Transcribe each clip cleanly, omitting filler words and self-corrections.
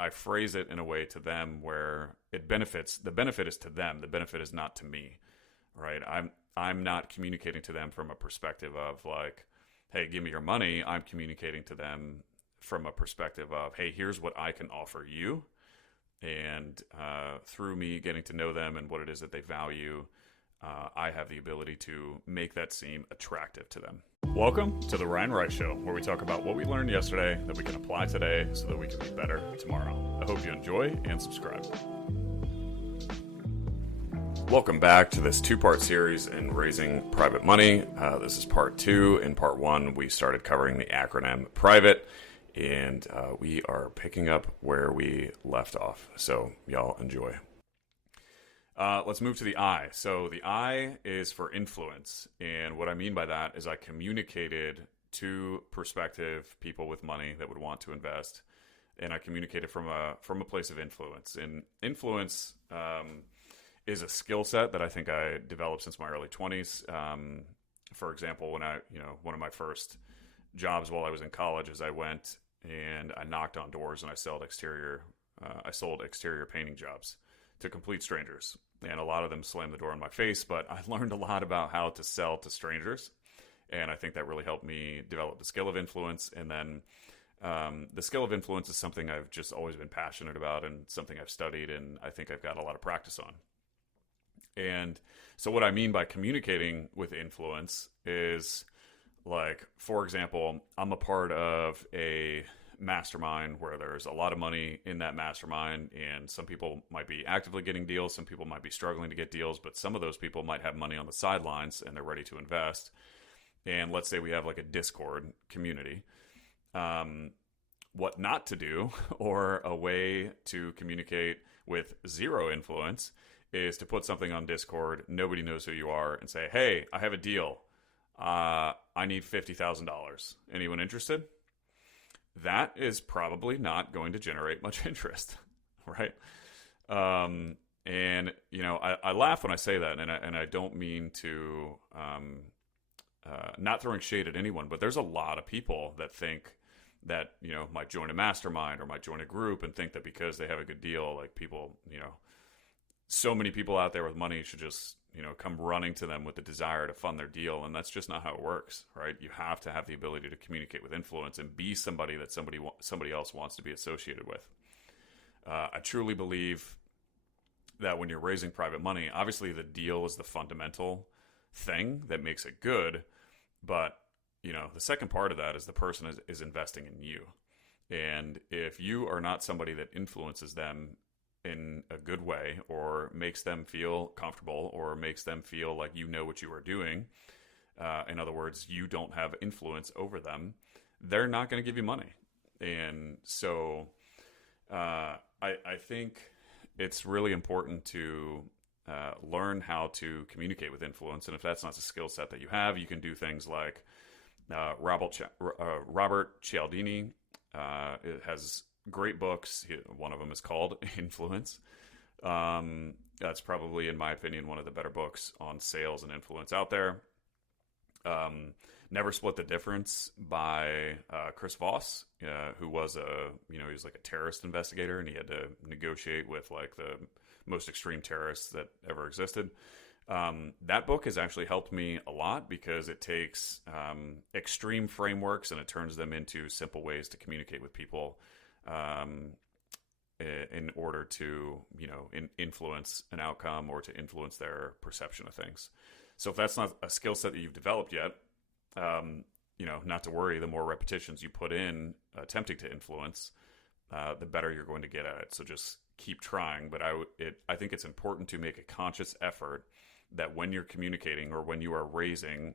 I phrase it in a way to them where it benefits. The benefit is to them. The benefit is not to me, right? I'm not communicating to them from a perspective of like, hey, give me your money. I'm communicating to them from a perspective of, hey, here's what I can offer you, and through me getting to know them and what it is that they value, I have the ability to make that seem attractive to them. Welcome to the Ryan Rice Show, where we talk about what we learned yesterday that we can apply today so that we can be better tomorrow. I hope you enjoy and subscribe. Welcome back to this two-part series in raising private money. This is part 2. In part 1, we started covering the acronym PRIVATE, and we are picking up where we left off. So y'all enjoy. Let's move to the I. So the I is for influence. And what I mean by that is I communicated to prospective people with money that would want to invest. And I communicated from a place of influence. And influence is a skill set that I think I developed since my early 20s. For example, when one of my first jobs while I was in college is I went and I knocked on doors and I sold exterior painting jobs to complete strangers. And a lot of them slammed the door in my face, but I learned a lot about how to sell to strangers. And I think that really helped me develop the skill of influence. And then the skill of influence is something I've just always been passionate about and something I've studied and I think I've got a lot of practice on. And so what I mean by communicating with influence is, like, for example, I'm a part of a mastermind where there's a lot of money in that mastermind, and some people might be actively getting deals, some people might be struggling to get deals, but some of those people might have money on the sidelines and they're ready to invest. And let's say we have like a Discord community. What not to do, or a way to communicate with zero influence, is to put something on Discord, nobody knows who you are, and say, hey, I have a deal. I need $50,000. Anyone interested? That is probably not going to generate much interest, right? And, I laugh when I say that, and I don't mean to, not throwing shade at anyone, but there's a lot of people that think that, might join a mastermind or might join a group and think that because they have a good deal, like people, so many people out there with money should just, come running to them with the desire to fund their deal. And that's just not how it works, right? You have to have the ability to communicate with influence and be somebody that somebody else wants to be associated with. I truly believe that when you're raising private money, obviously the deal is the fundamental thing that makes it good. But, the second part of that is the person is investing in you. And if you are not somebody that influences them in a good way, or makes them feel comfortable, or makes them feel like you know what you are doing, in other words, you don't have influence over them, they're not going to give you money. And so I think it's really important to learn how to communicate with influence. And if that's not a skill set that you have, you can do things like Robert Cialdini. It has great books. One of them is called Influence. That's probably, in my opinion, one of the better books on sales and influence out there. Never Split the Difference by Chris Voss, who was he was like a terrorist investigator, and he had to negotiate with like the most extreme terrorists that ever existed. That book has actually helped me a lot because it takes extreme frameworks and it turns them into simple ways to communicate with people in order to, influence an outcome or to influence their perception of things. So if that's not a skill set that you've developed yet, not to worry, the more repetitions you put in attempting to influence, the better you're going to get at it. So just keep trying. But I think it's important to make a conscious effort that when you're communicating or when you are raising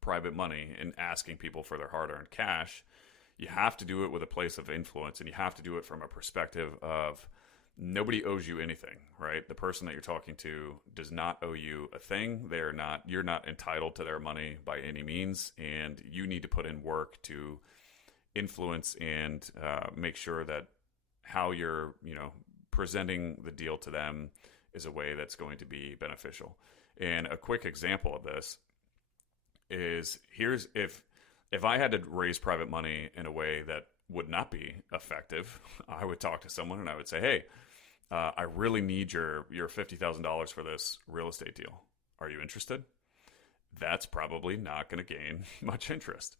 private money and asking people for their hard-earned cash, you have to do it with a place of influence, and you have to do it from a perspective of nobody owes you anything, right? The person that you're talking to does not owe you a thing. You're not entitled to their money by any means, and you need to put in work to influence and make sure that how you're, presenting the deal to them is a way that's going to be beneficial. And a quick example of this is if I had to raise private money in a way that would not be effective, I would talk to someone and I would say, hey, I really need your $50,000 for this real estate deal. Are you interested? That's probably not going to gain much interest.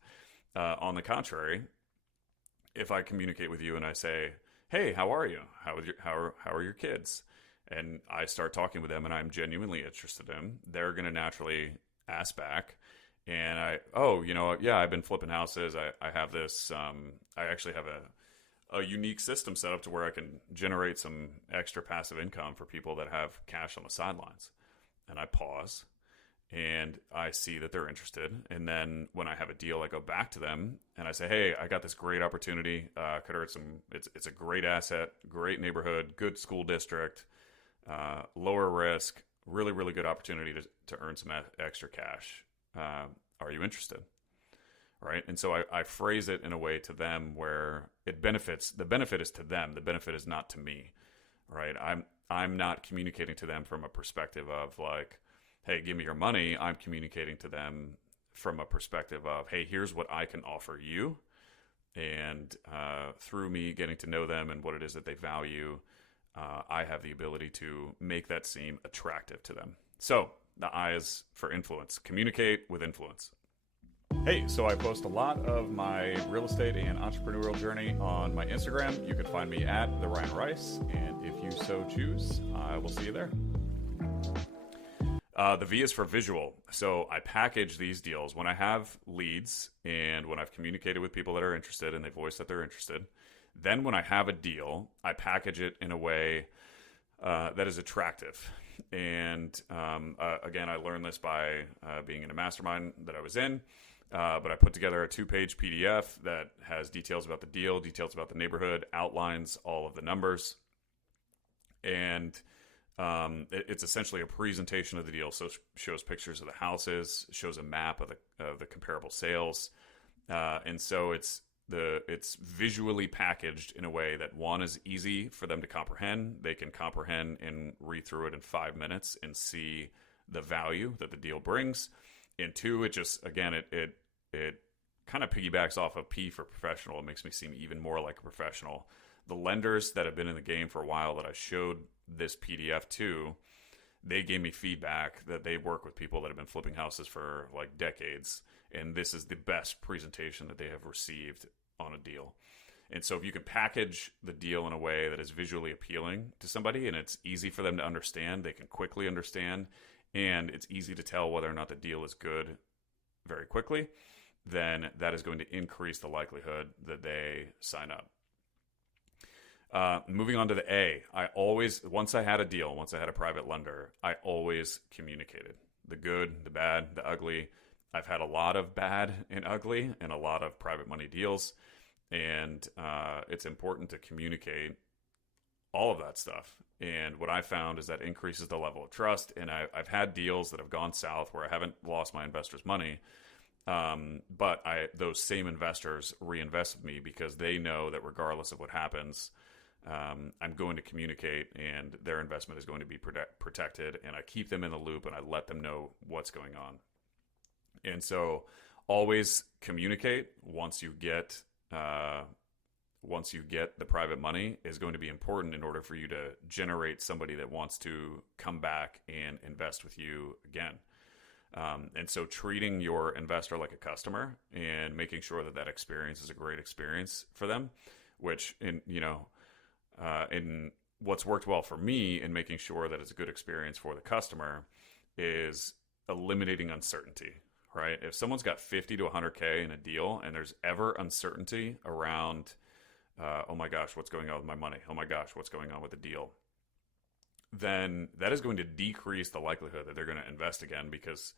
On the contrary, if I communicate with you and I say, hey, how are you? How are your kids? And I start talking with them and I'm genuinely interested in them, they're going to naturally ask back. And I've been flipping houses. I have this, I actually have a unique system set up to where I can generate some extra passive income for people that have cash on the sidelines. And I pause and I see that they're interested. And then when I have a deal, I go back to them and I say, hey, I got this great opportunity. It's a great asset, great neighborhood, good school district, lower risk, really, really good opportunity to earn some extra cash. Are you interested? Right. And so I phrase it in a way to them where the benefit is to them. The benefit is not to me. Right. I'm not communicating to them from a perspective of like, hey, give me your money. I'm communicating to them from a perspective of, hey, here's what I can offer you. And through me getting to know them and what it is that they value, I have the ability to make that seem attractive to them. So the I is for influence. Communicate with influence. Hey, so I post a lot of my real estate and entrepreneurial journey on my Instagram. You can find me at The Ryan Rice, and if you so choose, I will see you there. The V is for visual. So I package these deals when I have leads and when I've communicated with people that are interested and they voice that they're interested. Then when I have a deal, I package it in a way that is attractive. And again, I learned this by being in a mastermind that I was in. But I put together a 2-page PDF that has details about the deal, details about the neighborhood, outlines all of the numbers. And it's essentially a presentation of the deal. So it shows pictures of the houses, shows a map of the comparable sales. And so it's visually packaged in a way that, one, is easy for them to comprehend. They can comprehend and read through it in 5 minutes and see the value that the deal brings. And two, it just, again, it kind of piggybacks off of P for professional. It makes me seem even more like a professional. The lenders that have been in the game for a while that I showed this PDF to, they gave me feedback that they work with people that have been flipping houses for like decades. And this is the best presentation that they have received on a deal. And so if you can package the deal in a way that is visually appealing to somebody and it's easy for them to understand, they can quickly understand, and it's easy to tell whether or not the deal is good very quickly, then that is going to increase the likelihood that they sign up. Moving on to the A, once I had a private lender, I always communicated the good, the bad, the ugly. I've had a lot of bad and ugly and a lot of private money deals. And it's important to communicate all of that stuff. And what I found is that increases the level of trust. And I've had deals that have gone south where I haven't lost my investors' money. But those same investors reinvest with me because they know that regardless of what happens, I'm going to communicate and their investment is going to be protected. And I keep them in the loop and I let them know what's going on. And so always communicate once you get the private money is going to be important in order for you to generate somebody that wants to come back and invest with you again. And so treating your investor like a customer and making sure that experience is a great experience for them, which in what's worked well for me in making sure that it's a good experience for the customer is eliminating uncertainty. Right? If someone's got 50 to 100K in a deal and there's ever uncertainty around, oh my gosh, what's going on with my money? Oh my gosh, what's going on with the deal? Then that is going to decrease the likelihood that they're going to invest again because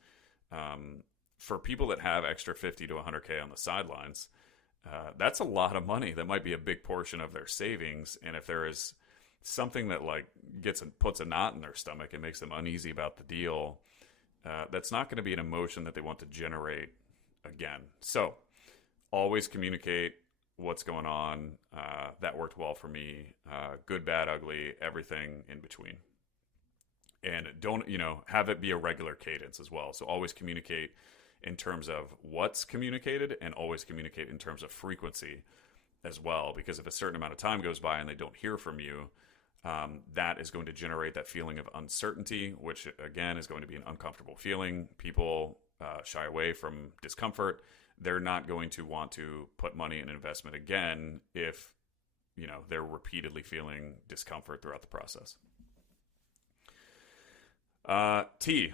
for people that have extra 50 to 100K on the sidelines, that's a lot of money. That might be a big portion of their savings. And if there is something that like puts a knot in their stomach and makes them uneasy about the deal, that's not going to be an emotion that they want to generate again. So always communicate what's going on. That worked well for me. Good, bad, ugly, everything in between. And don't, have it be a regular cadence as well. So always communicate in terms of what's communicated and always communicate in terms of frequency. as well, because if a certain amount of time goes by and they don't hear from you, that is going to generate that feeling of uncertainty, which again is going to be an uncomfortable feeling. People shy away from discomfort. They're not going to want to put money in an investment again if they're repeatedly feeling discomfort throughout the process. T,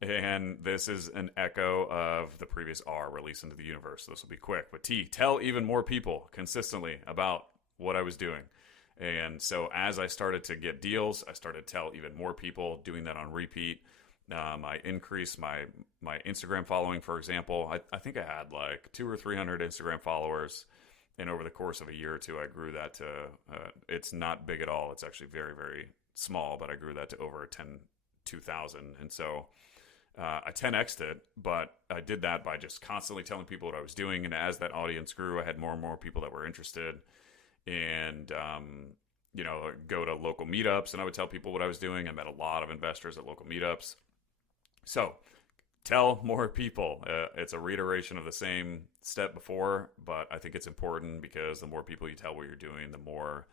and this is an echo of the previous R, release into the universe. This will be quick, but T, tell even more people consistently about what I was doing. And so as I started to get deals, I started to tell even more people, doing that on repeat. I increased my Instagram following, for example. I think I had like 200 or 300 Instagram followers. And over the course of a year or two, I grew that to, it's not big at all. It's actually very, very small, but I grew that to over 2,000. And so I 10x'd it, but I did that by just constantly telling people what I was doing. And as that audience grew, I had more and more people that were interested. And, go to local meetups, and I would tell people what I was doing. I met a lot of investors at local meetups. So tell more people. It's a reiteration of the same step before, but I think it's important because the more people you tell what you're doing, the more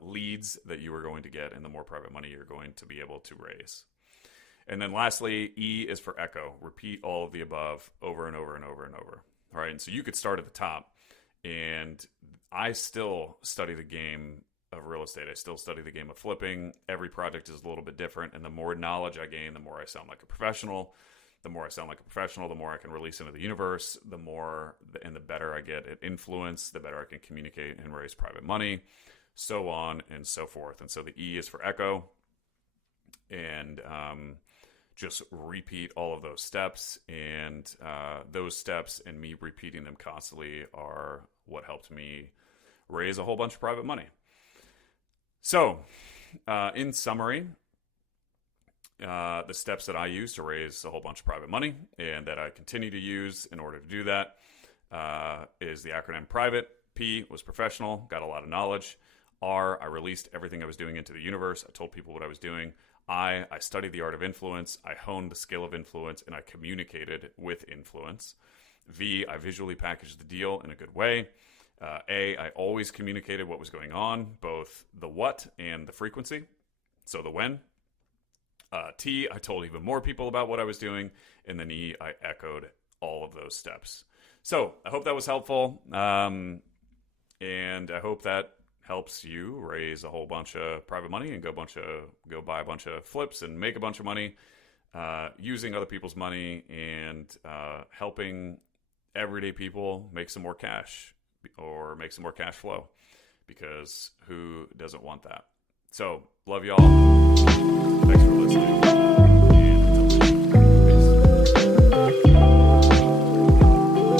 leads that you are going to get and the more private money you're going to be able to raise. And then lastly, E is for echo. Repeat all of the above over and over and over and over. All right. And so you could start at the top, and I still study the game of real estate. I still study the game of flipping. Every project is a little bit different. And the more knowledge I gain, the more I sound like a professional. The more I sound like a professional, the more I can release into the universe, the better I get at influence, the better I can communicate and raise private money, so on and so forth. And so the E is for echo. And just repeat all of those steps. And those steps and me repeating them constantly are what helped me raise a whole bunch of private money. So, in summary, the steps that I use to raise a whole bunch of private money and that I continue to use in order to do that is the acronym PRIVATE. P was professional, got a lot of knowledge. R, I released everything I was doing into the universe. I told people what I was doing. I studied the art of influence. I honed the skill of influence, and I communicated with influence. V, I visually packaged the deal in a good way. A, I always communicated what was going on, both the what and the frequency, so the when. T, I told even more people about what I was doing. And then E, I echoed all of those steps. So I hope that was helpful. And I hope that helps you raise a whole bunch of private money and go buy a bunch of flips and make a bunch of money using other people's money and helping everyday people make some more cash or make some more cash flow, because who doesn't want that? So love y'all. Thanks for listening.